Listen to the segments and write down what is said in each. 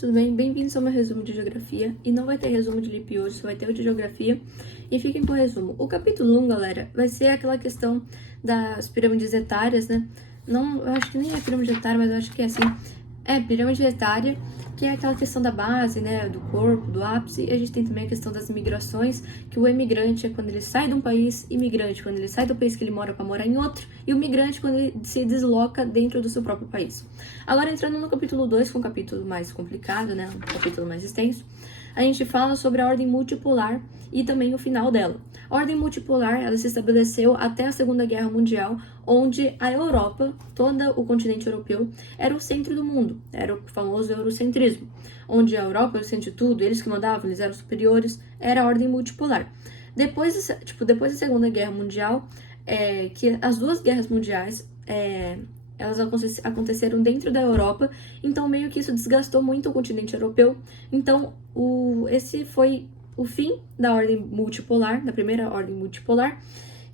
Tudo bem? Bem-vindos ao meu resumo de geografia. E não vai ter resumo de LIP hoje, só vai ter o de geografia. E fiquem com o resumo. O capítulo 1, galera, vai ser aquela questão das pirâmides etárias, né? Não, eu acho que nem é pirâmide etária, mas eu acho que é assim. É, pirâmide etária, que é aquela questão da base, né? Do corpo, do ápice. E a gente tem também a questão das migrações, que o emigrante é quando ele sai de um país, imigrante quando ele sai do país que ele mora para morar em outro, e o migrante quando ele se desloca dentro do seu próprio país. Agora, entrando no capítulo 2, que é um capítulo mais complicado, né? Um capítulo mais extenso, a gente fala sobre a ordem multipolar e também o final dela. A ordem multipolar, ela se estabeleceu até a Segunda Guerra Mundial, onde a Europa, todo o continente europeu, era o centro do mundo, era o famoso eurocentrismo, onde a Europa era o centro de tudo, eles que mandavam, eles eram superiores, era a ordem multipolar. Depois da Segunda Guerra Mundial, que as duas guerras mundiais, elas aconteceram dentro da Europa, então meio que isso desgastou muito o continente europeu. Então, esse foi o fim da ordem multipolar, da primeira ordem multipolar,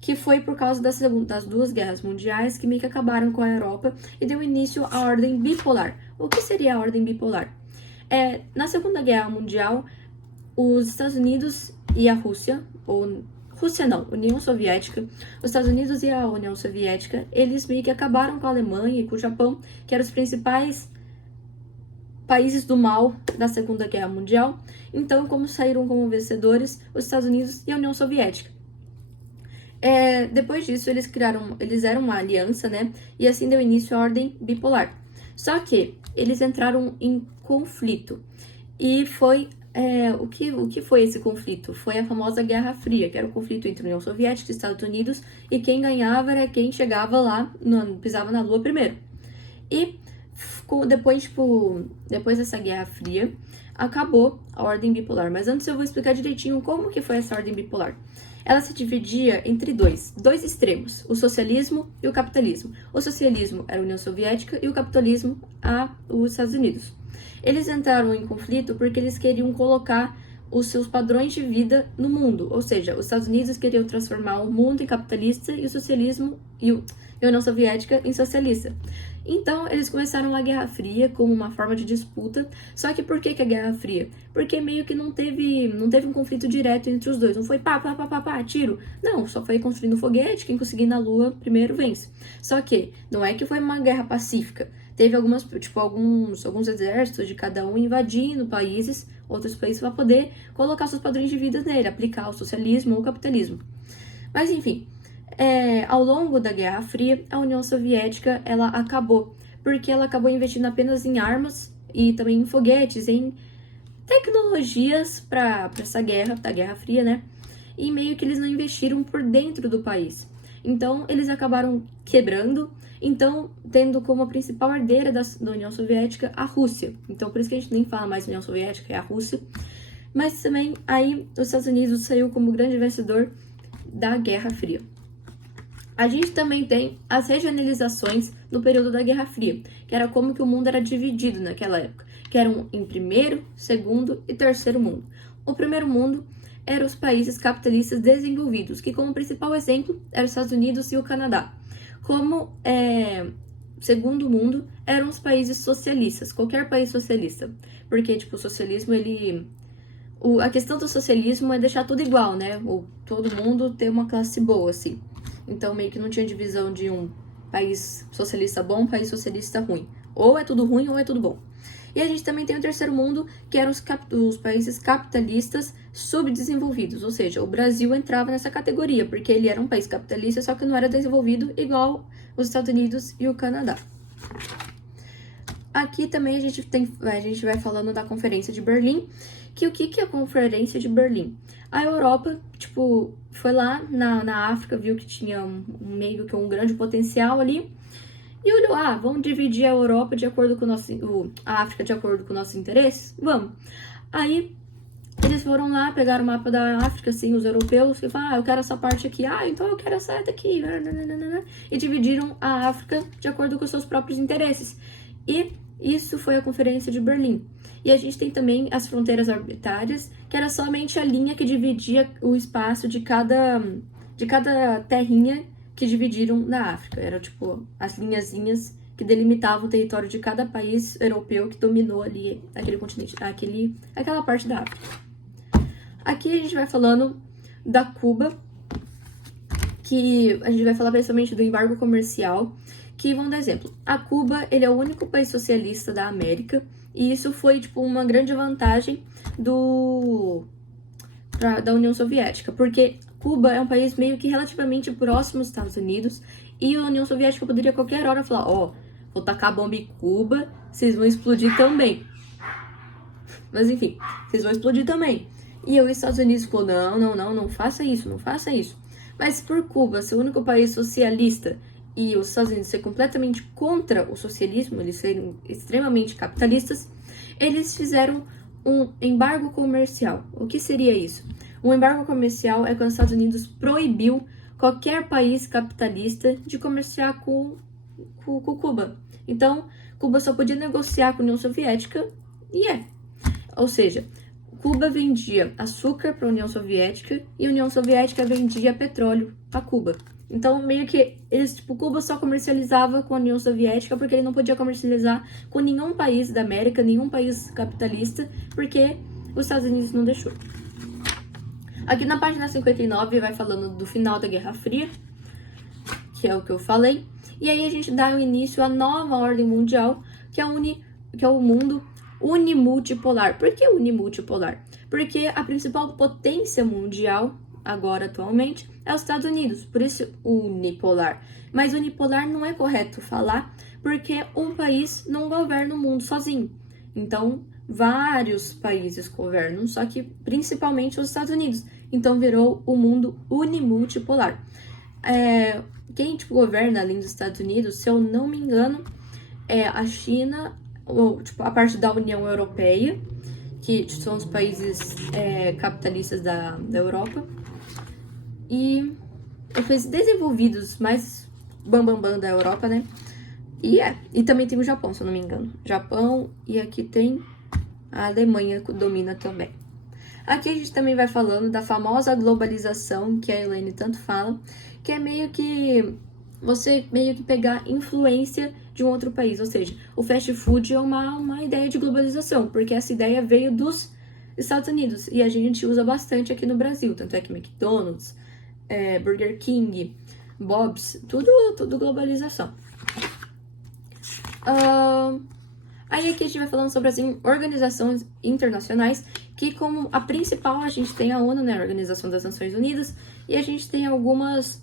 que foi por causa das duas guerras mundiais que meio que acabaram com a Europa e deu início à ordem bipolar. O que seria a ordem bipolar? Na Segunda Guerra Mundial, os Estados Unidos e a Rússia, ou Rússia não, União Soviética, os Estados Unidos e a União Soviética, eles meio que acabaram com a Alemanha e com o Japão, que eram os principais países do mal da Segunda Guerra Mundial. Então, como saíram como vencedores, os Estados Unidos e a União Soviética. Depois disso, eles eram uma aliança, né? E assim deu início à ordem bipolar. Só que eles entraram em conflito. E foi o que foi esse conflito? Foi a famosa Guerra Fria, que era o conflito entre a União Soviética e Estados Unidos, e quem ganhava era quem chegava lá, pisava na Lua primeiro. E depois dessa Guerra Fria, acabou a ordem bipolar. Mas antes eu vou explicar direitinho como que foi essa ordem bipolar. Ela se dividia entre dois extremos, o socialismo e o capitalismo. O socialismo era a União Soviética e o capitalismo os Estados Unidos. Eles entraram em conflito porque eles queriam colocar os seus padrões de vida no mundo, ou seja, os Estados Unidos queriam transformar o mundo em capitalista e o socialismo e a União Soviética em socialista. Então, eles começaram a Guerra Fria como uma forma de disputa. Só que por que a Guerra Fria? Porque meio que não teve um conflito direto entre os dois. Não foi pá, tiro. Não, só foi construindo foguete, quem conseguir na Lua primeiro vence. Só que não é que foi uma guerra pacífica. Teve alguns exércitos de cada um invadindo outros países, para poder colocar seus padrões de vida nele, aplicar o socialismo ou o capitalismo. Mas enfim, ao longo da Guerra Fria, a União Soviética ela acabou, porque ela acabou investindo apenas em armas e também em foguetes, em tecnologias para essa guerra, da Guerra Fria, né? E meio que eles não investiram por dentro do país. Então, eles acabaram quebrando, então tendo como a principal herdeira da União Soviética a Rússia. Então, por isso que a gente nem fala mais União Soviética, é a Rússia. Mas também, aí, os Estados Unidos saiu como grande vencedor da Guerra Fria. A gente também tem as regionalizações no período da Guerra Fria, que era como que o mundo era dividido naquela época, que eram em primeiro, segundo e terceiro mundo. O primeiro mundo eram os países capitalistas desenvolvidos, que como principal exemplo eram os Estados Unidos e o Canadá. Como segundo mundo eram os países socialistas, qualquer país socialista, porque o socialismo a questão do socialismo é deixar tudo igual, né? Todo mundo ter uma classe boa, assim. Então, meio que não tinha divisão de um país socialista bom, um país socialista ruim. Ou é tudo ruim ou é tudo bom. E a gente também tem o terceiro mundo, que eram os países capitalistas subdesenvolvidos. Ou seja, o Brasil entrava nessa categoria, porque ele era um país capitalista, só que não era desenvolvido igual os Estados Unidos e o Canadá. Aqui também a gente vai falando da Conferência de Berlim, que o que é a Conferência de Berlim? A Europa, foi lá na África, viu que tinha meio que um grande potencial ali, e olhou, vamos dividir a Europa de acordo com a África de acordo com nossos interesses? Vamos. Aí, eles foram lá, pegaram o mapa da África, assim, os europeus, e falaram, eu quero essa parte aqui, então eu quero essa daqui, e dividiram a África de acordo com os seus próprios interesses. E isso foi a Conferência de Berlim. E a gente tem também as fronteiras arbitrárias, que era somente a linha que dividia o espaço de cada terrinha que dividiram na África. Era as linhazinhas que delimitavam o território de cada país europeu que dominou ali aquele continente, aquela parte da África. Aqui a gente vai falando da Cuba, que a gente vai falar principalmente do embargo comercial, que vamos dar exemplo. A Cuba, ele é o único país socialista da América, e isso foi, tipo, uma grande vantagem da União Soviética, porque Cuba é um país meio que relativamente próximo aos Estados Unidos, e a União Soviética poderia a qualquer hora falar, vou tacar bomba em Cuba, vocês vão explodir também. Mas enfim, vocês vão explodir também. E os Estados Unidos falou, não faça isso, não faça isso. Mas por Cuba ser o único país socialista e os Estados Unidos ser completamente contra o socialismo, eles serem extremamente capitalistas, eles fizeram um embargo comercial. O que seria isso? Um embargo comercial é quando os Estados Unidos proibiu qualquer país capitalista de comerciar com Cuba. Então, Cuba só podia negociar com a União Soviética Ou seja, Cuba vendia açúcar para a União Soviética e a União Soviética vendia petróleo para Cuba. Então, meio que Cuba só comercializava com a União Soviética porque ele não podia comercializar com nenhum país da América, nenhum país capitalista, porque os Estados Unidos não deixou. Aqui na página 59 vai falando do final da Guerra Fria, que é o que eu falei. E aí a gente dá o início à nova ordem mundial, que é o mundo unimultipolar. Por que unimultipolar? Porque a principal potência mundial, agora atualmente, é os Estados Unidos, por isso unipolar. Mas unipolar não é correto falar, porque um país não governa o mundo sozinho. Então, vários países governam, só que principalmente os Estados Unidos. Então, virou o mundo unimultipolar. Quem governa além dos Estados Unidos, se eu não me engano, é a China, ou a parte da União Europeia, que são os países capitalistas da Europa, e os países desenvolvidos mais bambambam da Europa, né? E também tem o Japão, se eu não me engano. Japão, e aqui tem a Alemanha que domina também. Aqui a gente também vai falando da famosa globalização, que a Elaine tanto fala, que é meio que você pegar influência de um outro país. Ou seja, o fast food é uma ideia de globalização, porque essa ideia veio dos Estados Unidos e a gente usa bastante aqui no Brasil. Tanto é que McDonald's, Burger King, Bob's, tudo globalização. Aí aqui a gente vai falando sobre as organizações internacionais, que como a principal a gente tem a ONU, né, a Organização das Nações Unidas, e a gente tem algumas,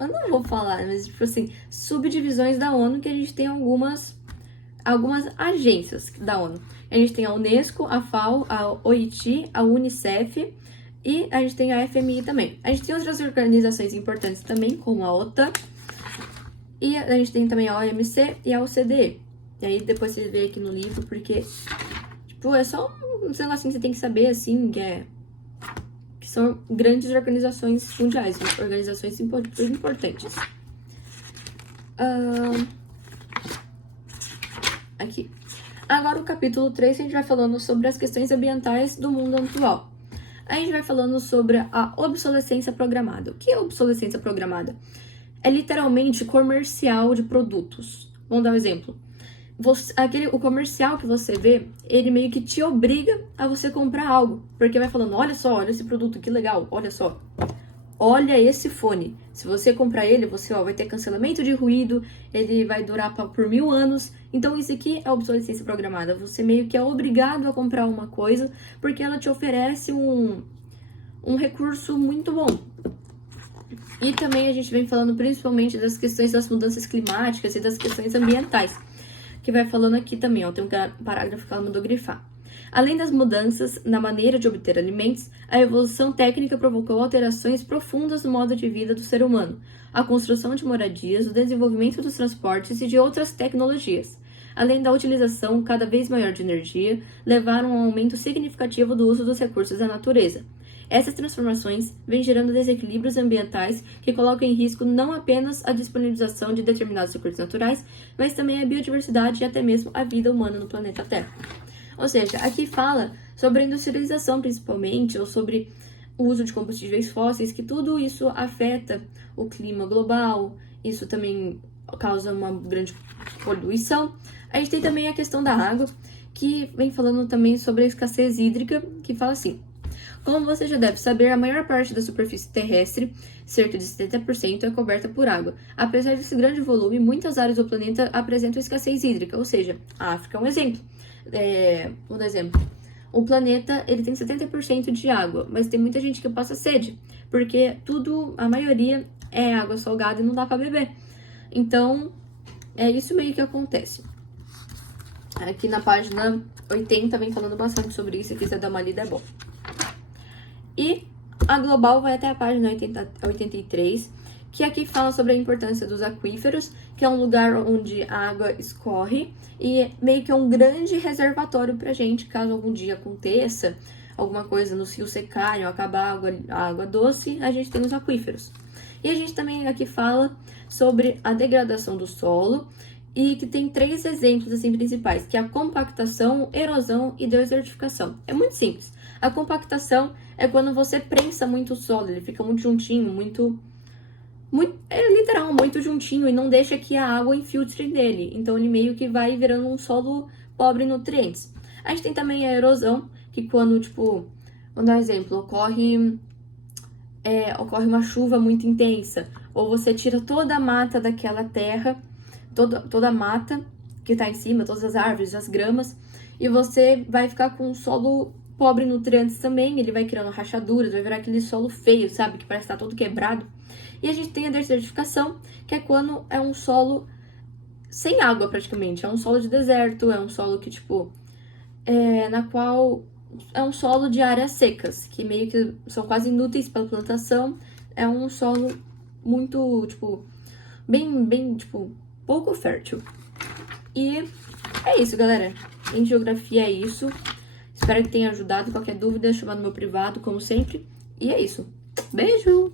eu não vou falar, mas subdivisões da ONU, que a gente tem algumas agências da ONU. A gente tem a Unesco, a FAO, a OIT, a Unicef, e a gente tem a FMI também. A gente tem outras organizações importantes também, como a OTAN, e a gente tem também a OMC e a OCDE. E aí depois você vê aqui no livro, porque é só um negocinho que você tem que saber, assim, que são grandes organizações mundiais, organizações importantes. Aqui. Agora o capítulo 3 a gente vai falando sobre as questões ambientais do mundo atual. Aí a gente vai falando sobre a obsolescência programada. O que é obsolescência programada? É literalmente comercial de produtos. Vamos dar um exemplo. O comercial que você vê, ele meio que te obriga a você comprar algo. Porque vai falando, olha só, olha esse produto, que legal, olha só. Olha esse fone. Se você comprar ele, você vai ter cancelamento de ruído, ele vai durar por 1000 anos. Então isso aqui é obsolescência programada. Você meio que é obrigado a comprar uma coisa porque ela te oferece um recurso muito bom. E também a gente vem falando principalmente das questões das mudanças climáticas e das questões ambientais, que vai falando aqui também, tem um parágrafo que ela mandou grifar. Além das mudanças na maneira de obter alimentos, a evolução técnica provocou alterações profundas no modo de vida do ser humano, a construção de moradias, o desenvolvimento dos transportes e de outras tecnologias, além da utilização cada vez maior de energia, levaram a um aumento significativo do uso dos recursos da natureza. Essas transformações vêm gerando desequilíbrios ambientais que colocam em risco não apenas a disponibilização de determinados recursos naturais, mas também a biodiversidade e até mesmo a vida humana no planeta Terra. Ou seja, aqui fala sobre a industrialização principalmente, ou sobre o uso de combustíveis fósseis, que tudo isso afeta o clima global, isso também causa uma grande poluição. A gente tem também a questão da água, que vem falando também sobre a escassez hídrica, que fala assim: como você já deve saber, a maior parte da superfície terrestre, cerca de 70%, é coberta por água. Apesar desse grande volume, muitas áreas do planeta apresentam escassez hídrica, ou seja, a África é um exemplo. Um exemplo. O planeta ele tem 70% de água, mas tem muita gente que passa sede, porque a maioria é água salgada e não dá para beber. Então, é isso meio que acontece. Aqui na página 80 vem falando bastante sobre isso, se quiser dar uma lida é bom. E a global vai até a página 83, que aqui fala sobre a importância dos aquíferos, que é um lugar onde a água escorre e meio que é um grande reservatório pra gente, caso algum dia aconteça alguma coisa nos rios secarem ou acabar a água doce, a gente tem os aquíferos. E a gente também aqui fala sobre a degradação do solo, e que tem 3 exemplos assim principais, que é a compactação, erosão e desertificação. É muito simples. A compactação é quando você prensa muito o solo, ele fica muito juntinho, é literal, muito juntinho, e não deixa que a água infiltre nele. Então ele meio que vai virando um solo pobre em nutrientes. A gente tem também a erosão, que quando, tipo, vou dar um exemplo, ocorre uma chuva muito intensa, ou você tira toda a mata daquela terra, toda a mata que tá em cima, todas as árvores, as gramas, e você vai ficar com um solo pobre em nutrientes também, ele vai criando rachaduras, vai virar aquele solo feio, sabe, que parece estar todo quebrado. E a gente tem a desertificação, que é quando é um solo sem água praticamente, é um solo de deserto, é um solo que, tipo, na qual é um solo de áreas secas, que meio que são quase inúteis para a plantação, é um solo muito, tipo, bem, tipo, pouco fértil. E é isso, galera. Em geografia é isso. Espero que tenha ajudado. Qualquer dúvida, chama no meu privado, como sempre. E é isso. Beijo!